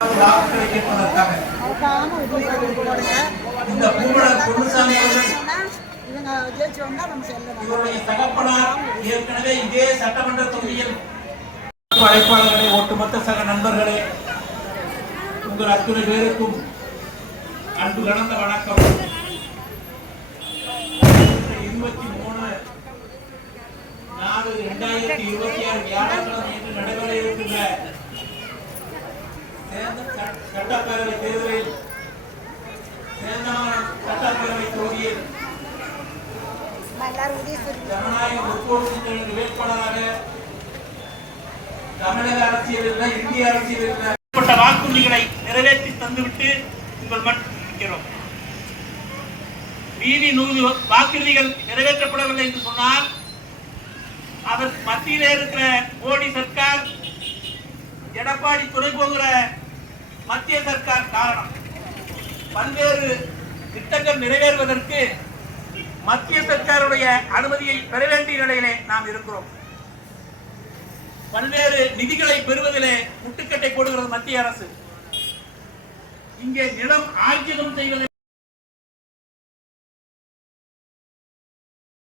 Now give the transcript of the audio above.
இந்த பூமலர் பொன்னுசாமி இவருடைய தகப்பனார் ஏற்கனவே இதே சட்டமன்ற தொகுதியில் அழைப்பாளர்களே, ஒட்டுமொத்த சக நண்பர்களே, உங்கள் அத்துணை பேருக்கும் அன்பு கலந்த வணக்கம். 23/4/2026 வியாழக்கிழமை என்று நடைபெற இருக்கின்ற சட்டப்பேரவை தேர்தலில் சேந்தமங்கலம் சட்டப்பேரவை தொகுதியில் ஜனநாயக முற்போக்கு கூட்டணி வேட்பாளராக தமிழக அரசியலில் இந்திய அரசியலில் வாக்குறுதிகளை நிறைவேற்றி தந்துவிட்டு உங்கள் இருக்கிறோம். மீதி 100 வாக்குறுதிகள் நிறைவேற்றப்படவில்லை என்று சொன்னால் அதற்கு மத்தியில் இருக்கிற மோடி சர்க்கார், எடப்பாடி துணை போகிற மத்திய சர்க்கார் காரணம். பல்வேறு திட்டங்கள் நிறைவேறுவதற்கு மத்திய சர்க்காருடைய அனுமதியை பெற வேண்டிய நிலையிலே நாம் இருக்கிறோம். பல்வேறு நிதிகளை பெறுவதிலே முட்டுக்கட்டை போடுகிறது மத்திய அரசு. இங்கே நிலம் ஆர்ஜிதம் செய்வதை